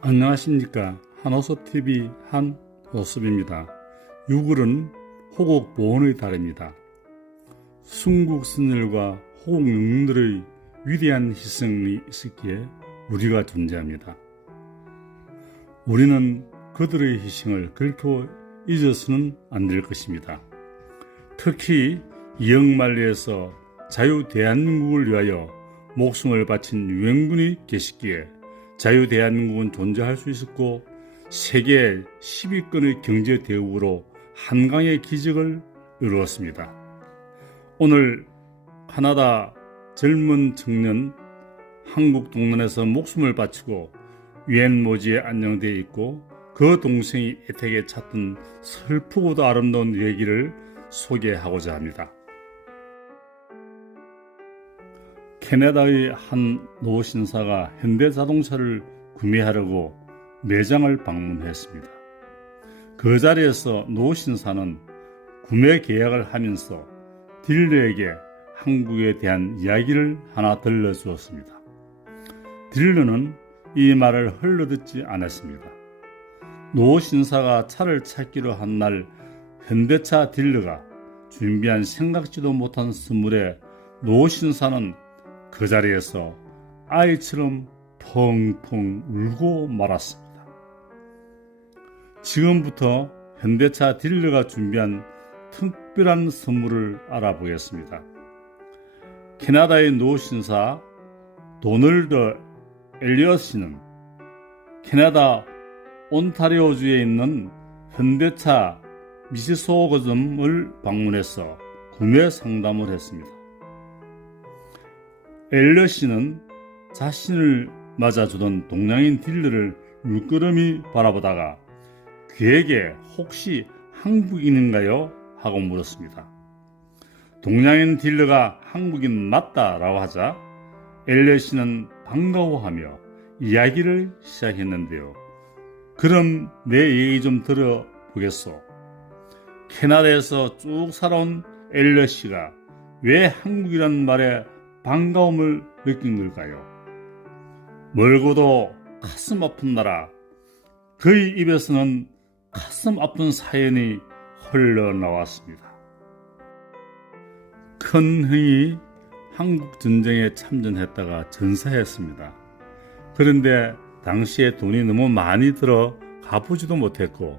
안녕하십니까. 한호섭TV 한호섭입니다. 6월은 호국 보훈의 달입니다. 순국선열과 호국 영웅들의 위대한 희생이 있었기에 우리가 존재합니다. 우리는 그들의 희생을 결코 잊어서는 안 될 것입니다. 특히 이영만리에서 자유 대한민국을 위하여 목숨을 바친 유엔군이 계시기에 자유 대한민국은 존재할 수 있었고 세계 10위권의 경제 대국으로 한강의 기적을 이루었습니다. 오늘 카나다 젊은 청년 한국 동란에서 목숨을 바치고 유엔 모지에 안녕되어 있고 그 동생이 애타게 찾던 슬프고도 아름다운 얘기를 소개하고자 합니다. 캐나다의 한 노신사가 현대자동차를 구매하려고 매장을 방문했습니다. 그 자리에서 노신사는 구매 계약을 하면서 딜러에게 한국에 대한 이야기를 하나 들려주었습니다. 딜러는 이 말을 흘려듣지 않았습니다. 노신사가 차를 찾기로 한 날 현대차 딜러가 준비한 생각지도 못한 선물에 노신사는 그 자리에서 아이처럼 펑펑 울고 말았습니다. 지금부터 현대차 딜러가 준비한 특별한 선물을 알아보겠습니다. 캐나다의 노신사 도널드 엘리엇 씨는 캐나다 온타리오주에 있는 현대차 미시소거점을 방문해서 구매 상담을 했습니다. 엘리엇 씨는 자신을 맞아주던 동양인 딜러를 물끄러미 바라보다가 그에게 혹시 한국인인가요? 하고 물었습니다. 동양인 딜러가 한국인 맞다라고 하자 엘리엇 씨는 반가워하며 이야기를 시작했는데요. 그럼 내 얘기 좀 들어보겠소. 캐나다에서 쭉 살아온 엘리엇 씨가 왜 한국이란 말에 반가움을 느낀 걸까요? 멀고도 가슴 아픈 나라, 그의 입에서는 가슴 아픈 사연이 흘러나왔습니다. 큰 형이 한국 전쟁에 참전했다가 전사했습니다. 그런데 당시에 돈이 너무 많이 들어 가보지도 못했고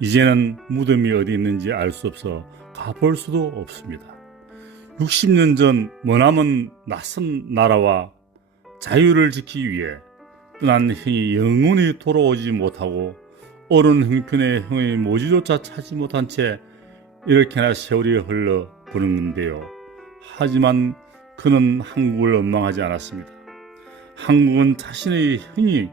이제는 무덤이 어디 있는지 알 수 없어 가볼 수도 없습니다. 60년 전 머나먼 낯선 나라와 자유를 지키기 위해 떠난 형이 영원히 돌아오지 못하고 어른 형편의 형의 모지조차 찾지 못한 채 이렇게나 세월이 흘러보는 건데요. 하지만 그는 한국을 원망하지 않았습니다. 한국은 자신의 형이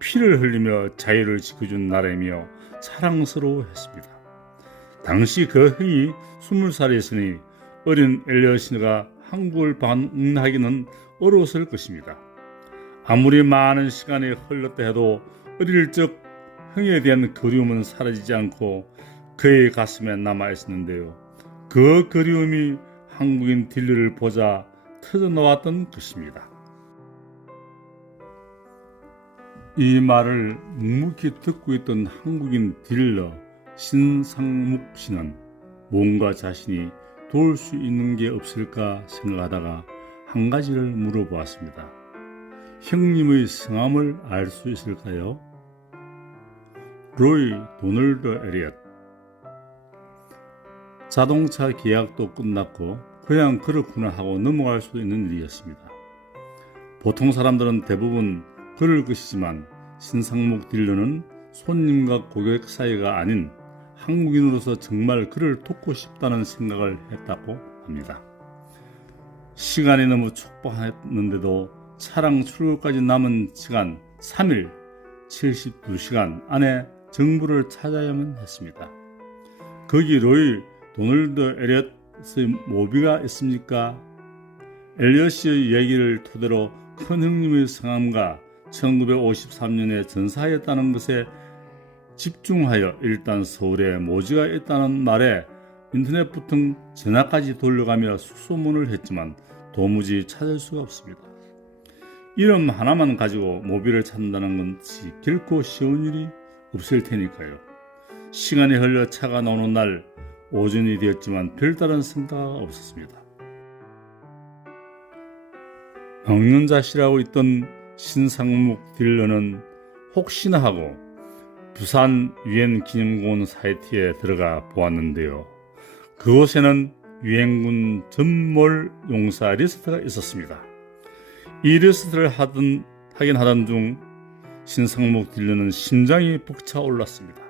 피를 흘리며 자유를 지켜준 나라이며 자랑스러워했습니다. 당시 그 형이 20살이었으니 어린 엘리엇이가 한국을 방문하기는 어려웠을 것입니다. 아무리 많은 시간이 흘렀다 해도 어릴 적 형에 대한 그리움은 사라지지 않고 그의 가슴에 남아있었는데요. 그 그리움이 한국인 딜러를 보자 터져나왔던 것입니다. 이 말을 묵묵히 듣고 있던 한국인 딜러 신상묵 씨는 뭔가 자신이 도울 수 있는 게 없을까 생각하다가 한 가지를 물어보았습니다. 형님의 성함을 알 수 있을까요? 로이 도널드 엘리엇. 자동차 계약도 끝났고 그냥 그렇구나 하고 넘어갈 수도 있는 일이었습니다. 보통 사람들은 대부분 그럴 것이지만 신상목 딜러는 손님과 고객 사이가 아닌 한국인으로서 정말 그를 돕고 싶다는 생각을 했다고 합니다. 시간이 너무 촉박했는데도 차량 출고까지 남은 시간 3일 72시간 안에 정부를 찾아야만 했습니다. 거기 로이 도널드 엘리엇의 모비가 있습니까? 엘리엇의 얘기를 토대로 큰 형님의 성함과 1953년에 전사했다는 것에 집중하여 일단 서울에 모지가 있다는 말에 인터넷 부터 전화까지 돌려가며 수소문을 했지만 도무지 찾을 수가 없습니다. 이름 하나만 가지고 모비를 찾는다는 것이 결코 쉬운 일이 없을 테니까요. 시간이 흘러 차가 나오는 날 오전이 되었지만 별다른 성과가 없었습니다. 먹는 자시라고 있던 신상묵 딜러는 혹시나 하고 부산 유엔기념공원 사이트에 들어가 보았는데요. 그곳에는 유엔군 전몰 용사 리스트가 있었습니다. 이 리스트를 하긴 하던 중 신상묵 딜러는 심장이 벅차올랐습니다.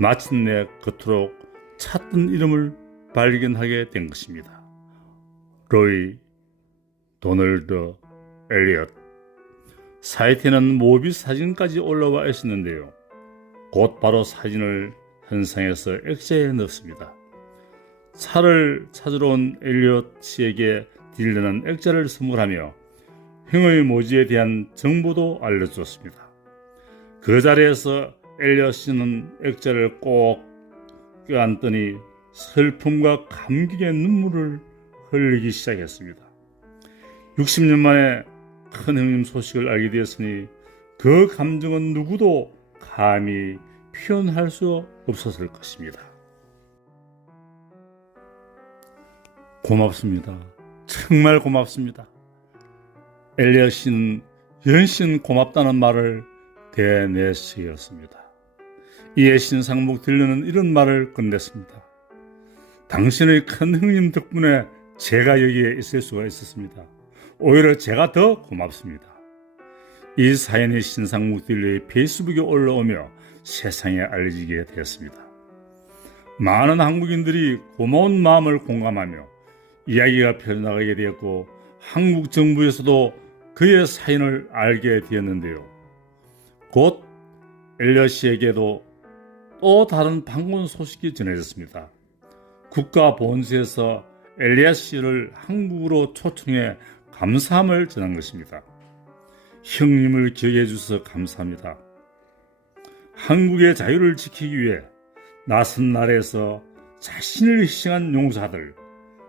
마침내 그토록 찾던 이름을 발견하게 된 것입니다. 로이 도널드 엘리엇. 사이트에는 모비 사진까지 올라와 있었는데요. 곧바로 사진을 현상에서 액자에 넣었습니다. 차를 찾으러 온 엘리엇 씨에게 딜러는 액자를 선물하며 형의 모지에 대한 정보도 알려주었습니다. 그 자리에서 엘리엇 씨는 액자를 꼭 껴안더니 슬픔과 감격의 눈물을 흘리기 시작했습니다. 60년 만에 큰 형님 소식을 알게 되었으니 그 감정은 누구도 감히 표현할 수 없었을 것입니다. 고맙습니다. 정말 고맙습니다. 엘리엇 씨는 연신 고맙다는 말을 대내시였습니다. 이에 신상묵 딜러는 이런 말을 건넸습니다. 당신의 큰 형님 덕분에 제가 여기에 있을 수가 있었습니다. 오히려 제가 더 고맙습니다. 이 사연이 신상묵 딜러의 페이스북에 올라오며 세상에 알려지게 되었습니다. 많은 한국인들이 고마운 마음을 공감하며 이야기가 펴나가게 되었고 한국 정부에서도 그의 사연을 알게 되었는데요. 곧 엘리엇 씨에게도 또 다른 반가운 소식이 전해졌습니다. 국가보훈처에서 엘리엇 씨를 한국으로 초청해 감사함을 전한 것입니다. 형님을 기억해 주셔서 감사합니다. 한국의 자유를 지키기 위해 낯선 나라에서 자신을 희생한 용사들,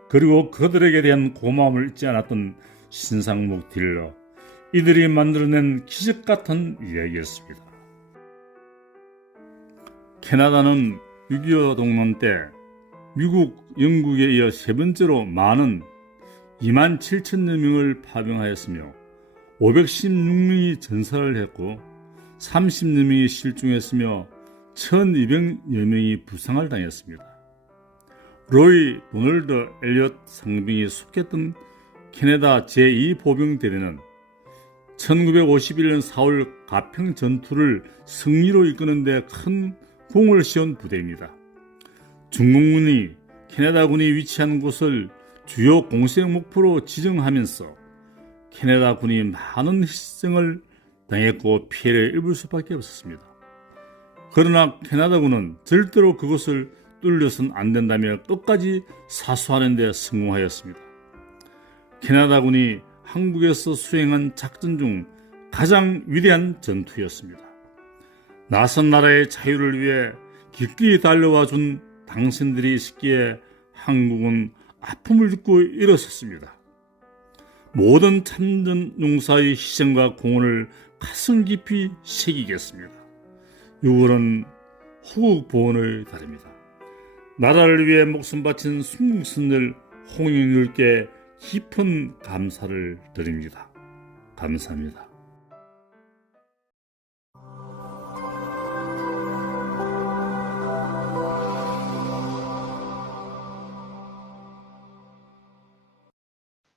그리고 그들에게 대한 고마움을 잊지 않았던 신상묵 딜러, 이들이 만들어낸 기적 같은 이야기였습니다. 캐나다는 6.25 동란 때 미국, 영국에 이어 세 번째로 많은 27,000여 명을 파병하였으며 516명이 전사를 했고 30여 명이 실종했으며 1,200여 명이 부상을 당했습니다. 로이 도널드 엘리엇 상병이 속했던 캐나다 제2보병대대는 1951년 4월 가평 전투를 승리로 이끄는 데 큰 공을 세운 부대입니다. 중공군이 캐나다군이 위치한 곳을 주요 공세 목표로 지정하면서 캐나다군이 많은 희생을 당했고 피해를 입을 수밖에 없었습니다. 그러나 캐나다군은 절대로 그것을 뚫려서는 안 된다며 끝까지 사수하는 데 성공하였습니다. 캐나다군이 한국에서 수행한 작전 중 가장 위대한 전투였습니다. 낯선 나라의 자유를 위해 기꺼이 달려와 준 당신들이 있기에 한국은 아픔을 듣고 일어섰습니다. 모든 참전 용사의 희생과 공헌을 가슴 깊이 새기겠습니다. 6월은 호국 보훈의 달입니다. 나라를 위해 목숨 바친 순국선들 홍익률께 깊은 감사를 드립니다. 감사합니다.